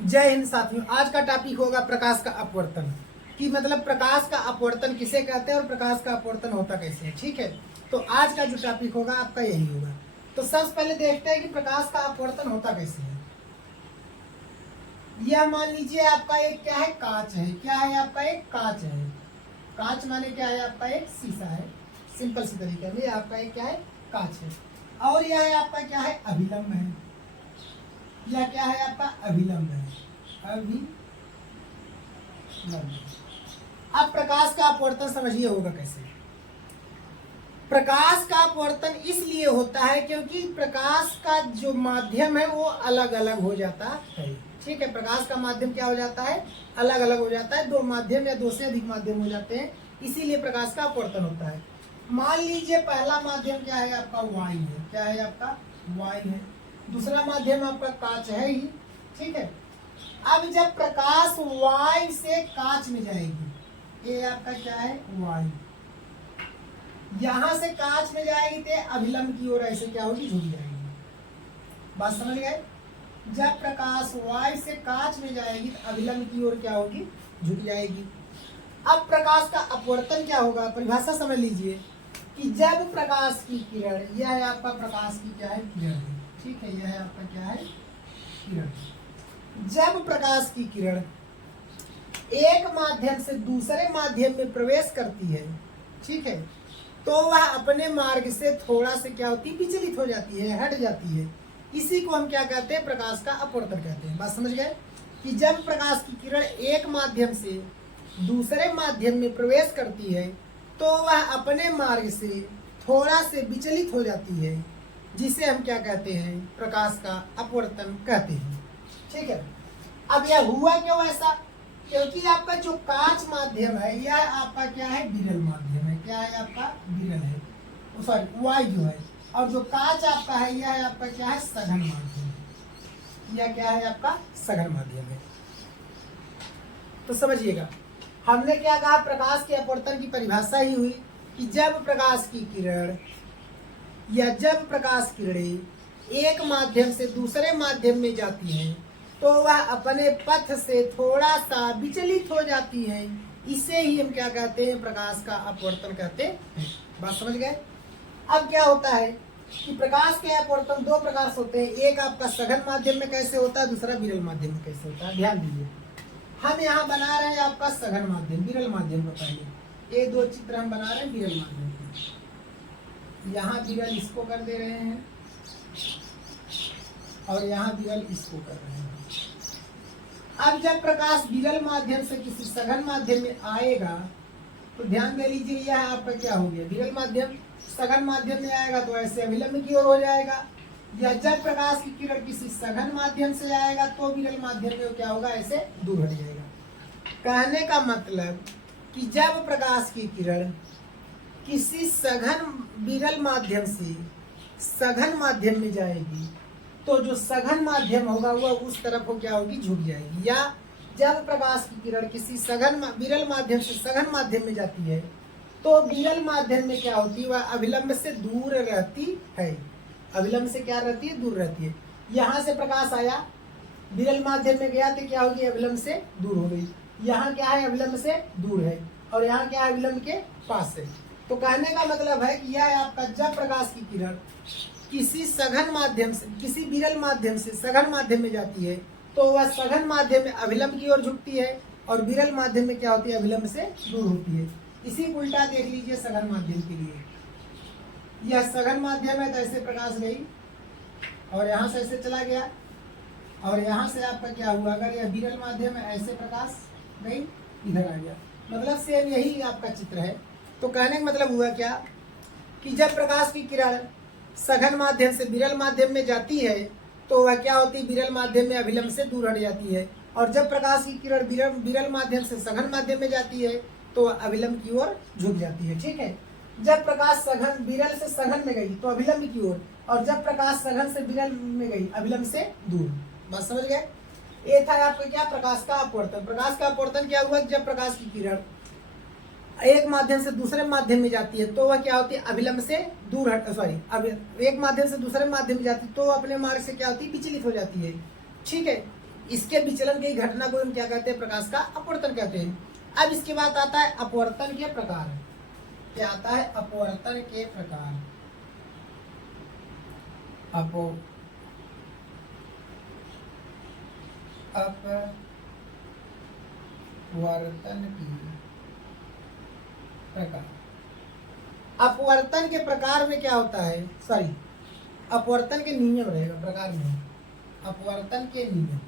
जय हिंद साथियों। आज का टॉपिक होगा प्रकाश का अपवर्तन, कि मतलब प्रकाश का अपवर्तन किसे कहते हैं और प्रकाश का अपवर्तन होता कैसे है। ठीक है, तो आज का जो टॉपिक होगा आपका यही होगा। तो सबसे पहले देखते हैं कि प्रकाश का अपवर्तन होता कैसे है। यह मान लीजिए आपका एक क्या है, कांच है। क्या है आपका, एक कांच है। कांच माने क्या है, आपका एक शीशा है। सिंपल सी तरीके में आपका एक क्या है, कांच है। और यह है आपका क्या है, अभिलंब है। यह क्या है आपका, अभिलंब है। अभिलंब। अब प्रकाश का अपवर्तन समझिए होगा कैसे। प्रकाश का अपवर्तन इसलिए होता है क्योंकि प्रकाश का जो माध्यम है वो अलग अलग हो जाता है। ठीक है, प्रकाश का माध्यम क्या हो जाता है, अलग अलग हो जाता है। दो माध्यम या दो से अधिक माध्यम हो जाते हैं, इसीलिए प्रकाश का अपवर्तन होता है। मान लीजिए पहला माध्यम क्या है आपका, वायु है। क्या है आपका, वायु है। दूसरा माध्यम आपका कांच है ही। ठीक है, अब जब प्रकाश वायु से कांच में जाएगी, ये आपका क्या है, वायु, यहां से कांच में जाएगी तो अभिलंब की ओर ऐसे क्या होगी, झुक जाएगी। बात समझ गए। जब प्रकाश वायु से कांच में जाएगी तो अभिलंब की ओर क्या होगी, झुक जाएगी। अब प्रकाश का अपवर्तन क्या होगा, परिभाषा समझ लीजिए कि जब प्रकाश की किरण, यह है आपका प्रकाश की क्या है, किरण। ठीक है, यह है आपका क्या है, किरण। जब प्रकाश की किरण एक माध्यम से दूसरे माध्यम में प्रवेश करती है, ठीक है, तो वह अपने मार्ग से थोड़ा से क्या होती है, विचलित हो जाती है, हट जाती है। इसी को हम क्या कहते हैं, प्रकाश का अपवर्तन कहते हैं। बात समझ गए कि जब प्रकाश की किरण एक माध्यम से दूसरे माध्यम में प्रवेश करती है तो वह अपने मार्ग से थोड़ा से विचलित हो जाती है, जिसे हम क्या कहते हैं, प्रकाश का अपवर्तन कहते हैं। ठीक है, अब यह हुआ क्यों ऐसा, क्योंकि आपका जो कांच माध्यम है यह आपका क्या है, विरल माध्यम है। क्या है आपका, विरल है, सॉरी वायु जो है। और जो कांच आपका है यह है आपका क्या है, सघन माध्यम। यह क्या है आपका, सघन माध्यम है। तो समझिएगा हमने क्या कहा, प्रकाश के अपवर्तन की परिभाषा ही हुई कि जब प्रकाश की किरण या जब प्रकाश किरणें एक माध्यम से दूसरे माध्यम में जाती हैं तो वह अपने पथ से थोड़ा सा विचलित हो जाती है। इसे ही हम क्या कहते हैं, प्रकाश का अपवर्तन कहते हैं। बात समझ गए। अब क्या होता है कि प्रकाश के अपवर्तन दो प्रकार से होते हैं। एक आपका सघन माध्यम में कैसे होता है, दूसरा विरल माध्यम में कैसे होता है। ध्यान दीजिए, हम यहाँ बना रहे हैं आपका सघन माध्यम, विरल माध्यम का पहले ये दो चित्र हम बना रहे हैं विरल माध्यम के। यहाँ विरल इसको कर दे रहे हैं और यहाँ विरल इसको कर रहे हैं। अब जब प्रकाश विरल माध्यम से किसी सघन माध्यम में आएगा तो ध्यान दे लीजिए, यह आपका क्या हो गया, विरल माध्यम। सघन माध्यम में आएगा तो ऐसे अभिलंब की ओर हो जाएगा। या जब प्रकाश की किरण किसी सघन माध्यम से आएगा तो विरल माध्यम में क्या होगा, ऐसे दूर हट जाएगा। कहने का मतलब कि जब प्रकाश की किरण किसी सघन विरल माध्यम से सघन माध्यम में जाएगी तो जो सघन माध्यम होगा वह उस तरफ को क्या होगी, झुक जाएगी। या जब प्रकाश की किरण किसी सघन विरल माध्यम से सघन माध्यम में जाती है तो विरल माध्यम में क्या होती है, वह अभिलंब से दूर रहती है। अभिलंब से क्या रहती है, दूर रहती है। यहाँ से प्रकाश आया, विरल माध्यम में गया तो क्या होगी, अभिलंब से दूर हो गई। यहाँ क्या है, अभिलंब से दूर है, और यहाँ क्या है, अभिलंब के पास है। तो कहने का मतलब है कि यह आपका जब प्रकाश की किरण किसी सघन माध्यम से किसी विरल माध्यम से सघन माध्यम में जाती है तो वह सघन माध्यम में अभिलंब की ओर झुकती है और विरल माध्यम में क्या होती है, अभिलंब से दूर होती है। इसी को उल्टा देख लीजिए सघन माध्यम के लिए। यह सघन माध्यम है तो ऐसे प्रकाश गई और यहाँ से ऐसे चला गया, और यहाँ से आपका क्या हुआ, अगर यह विरल माध्यम है ऐसे प्रकाश गई, इधर आ गया। मतलब सेम यही आपका चित्र है। तो कहने का मतलब हुआ क्या कि जब प्रकाश की किरण सघन माध्यम से विरल माध्यम में जाती है तो वह क्या होती है, विरल माध्यम में अभिलंब से दूर हट जाती है। और जब प्रकाश की किरण विरल माध्यम से सघन माध्यम में जाती है तो वह अभिलंब की ओर झुक जाती है। ठीक है, जब प्रकाश सघन विरल से सघन में गई तो अभिलंब की ओर, और जब प्रकाश सघन से विरल में गई अभिलंब से दूर। बात समझ गए। ये था आपका क्या, प्रकाश का अपवर्तन। प्रकाश का अपवर्तन क्या हुआ, जब प्रकाश की किरण एक माध्यम से दूसरे माध्यम में जाती है तो वह क्या होती है, अभिलंब से दूर हट, सॉरी एक माध्यम से दूसरे माध्यम में जाती है तो वह अपने मार्ग से क्या होती है, विचलित हो जाती है। ठीक है, इसके विचलन की घटना को हम क्या कहते हैं, प्रकाश का अपवर्तन कहते हैं। अब इसके बाद आता है अपवर्तन के प्रकार। क्या आता है, अपवर्तन के प्रकार। अपवर्तन की प्रकार। अपवर्तन के प्रकार में क्या होता है, सॉरी अपवर्तन के नियम रहेगा, प्रकार में अपवर्तन के नियम।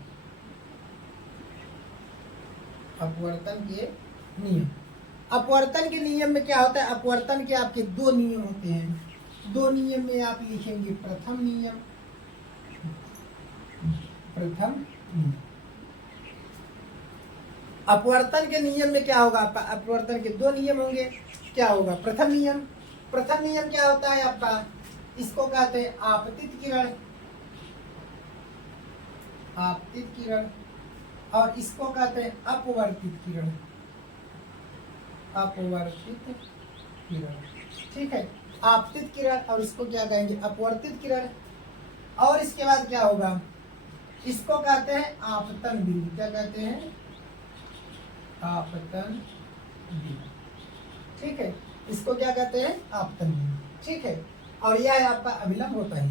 अपवर्तन के नियम। अपवर्तन के नियम में क्या होता है, अपवर्तन के आपके दो नियम होते हैं। दो नियम में आप लिखेंगे प्रथम नियम, प्रथम नियम। अपवर्तन के नियम में क्या होगा आपका, अपवर्तन के दो नियम होंगे। क्या होगा, प्रथम नियम। प्रथम नियम क्या होता है आपका, इसको कहते हैं आपतित किरण, आपतित किरण, और इसको कहते हैं अपवर्तित किरण, अपवर्तित किरण। ठीक है, आपतित किरण और इसको क्या कहेंगे, अपवर्तित किरण। और इसके बाद क्या होगा, इसको कहते हैं आपतन बिंदु। क्या कहते हैं, आपतन बिंदु। ठीक है, इसको क्या कहते हैं, आपतन बिंदु। ठीक है, और यह आपका अभिलंब होता है।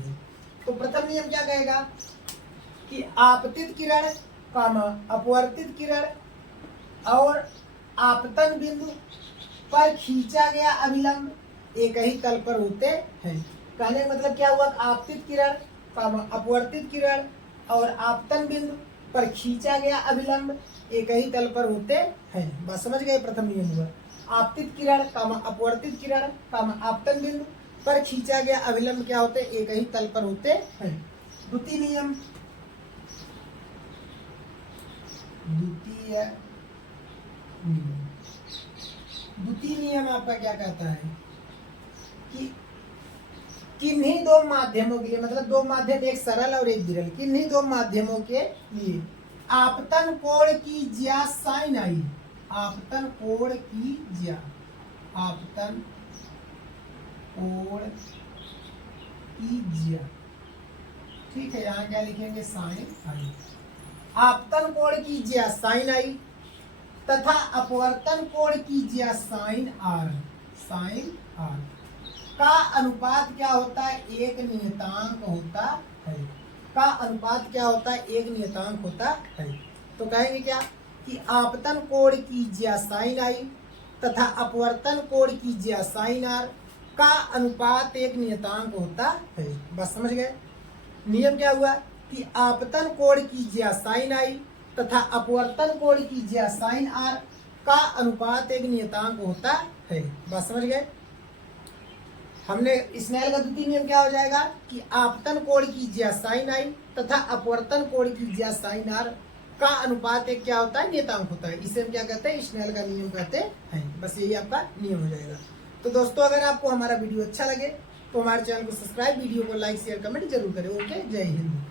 तो प्रथम नियम क्या कहेगा कि आपतित किरण कामा अपवर्तित किरण और आपतन बिंदु पर खींचा गया अभिलंब एक ही तल पर होते हैं। कहने का मतलब क्या हुआ, आपतित किरण कामा अपवर्तित किरण और आपतन बिंदु पर खींचा गया अभिलंब एक ही तल पर होते हैं। बस समझ गए, प्रथम नियम हुआ आपतित किरण कामा अपवर्तित किरण कामा आपतन बिंदु पर खींचा गया अभिलंब क्या होते, एक ही तल पर होते हैं। द्वितीय नियम, द्वितीय नियम। द्वितीय नियम आपका क्या कहता है कि किन्हीं दो माध्यमों के लिए, मतलब दो माध्यम, एक सरल और एक विरल, किन्हीं दो माध्यमों के लिए आपतन कोण की ज्या साइन आई, आपतन कोण की ज्या, आपतन कोण की ज्या। ठीक है, यहाँ क्या लिखेंगे, साइन आई। आपतन कोण की ज्या साइन आई तथा अपवर्तन कोण की ज्या साइन आर, साइन आर का अनुपात क्या होता है, एक नियतांक होता है। का अनुपात क्या होता है, एक नियतांक होता है। तो कहेंगे क्या कि आपतन कोण की ज्या साइन आई तथा अपवर्तन कोण की ज्या साइन आर का अनुपात एक नियतांक होता है। बस समझ गए, नियम क्या हुआ कि आपतन कोण की ज्या साइन आई तथा अपवर्तन कोण की ज्या साइन आर का अनुपात एक नियतांक होता है। बस समझ गए, हमने स्नेल का द्वितीय नियम क्या हो जाएगा कि आपतन कोण की ज्या साइन आई तथा अपवर्तन कोण की ज्या साइन आर का अनुपात एक क्या होता है, नियतांक होता है। इसे हम क्या कहते हैं, स्नेल का नियम कहते हैं। बस यही आपका नियम हो जाएगा। तो दोस्तों, अगर आपको हमारा वीडियो अच्छा लगे तो हमारे चैनल को सब्सक्राइब, वीडियो को लाइक शेयर कमेंट जरूर करें। ओके, जय हिंद।